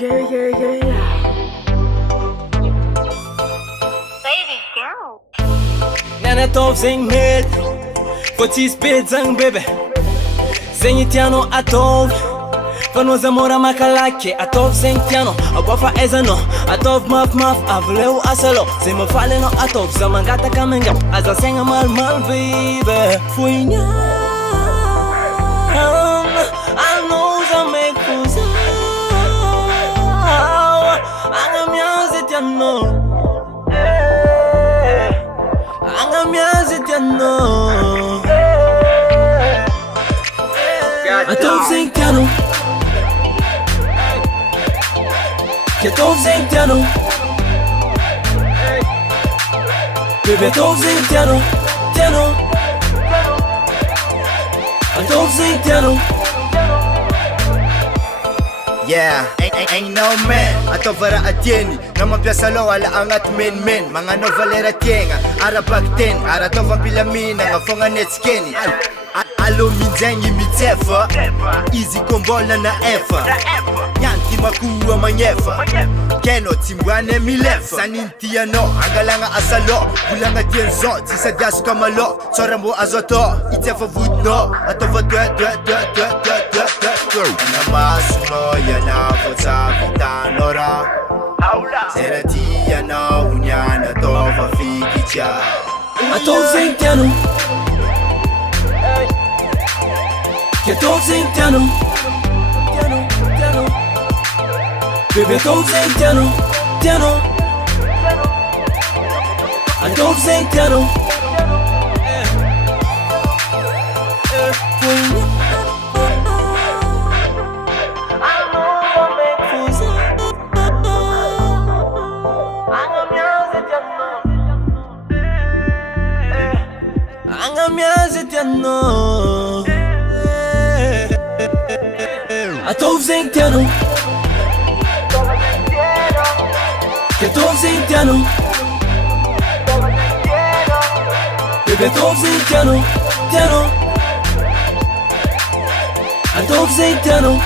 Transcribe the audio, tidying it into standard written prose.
Yeah. Baby girl. Niany ataovy zegny mety fô tsisy bejagny bebe zegny tianao ataovy fa noza mora makalaky ataovy zegny tianao abô fahaizanao ataovy mafimafy avy leo asalao zay mafaly anao ataovy za mangataka manga aza saigna malimaly bebe foigna anao za maiky fô zaho agnamiazy tianao agnamiazy tianao ataovy zegny tianao ataovy zegny tianao bebe ataovy zegny tianao ataovy zegny tianao. Yeah, ain't no man ataova raha tieny na mampiasa loha ala agnaty menmen magnanaova lera tiegna arabaky teny ara ataova ampilaminagna fogna netsikeny allo minjaigny mitsefa izy kombolna na efa nyanty makoa magnefa keno tsimboany milefa saniny tianao angalagna asalo volagna tianzao tsy sady azoka malo tsara mbo azo atao itsefa vodinao ataova namasonao ianavo tsavitanao raha zay raha tianao niany ataova fikitsa ataovy zegny tianao ataovy zegny tianao bebe ataovy zegny tianao ataovy zegny tianao agnamiazy tianao ataovy zegny tianao ataovy zegny tianao bebe ataovy zegny tianao ataovy zegny tianao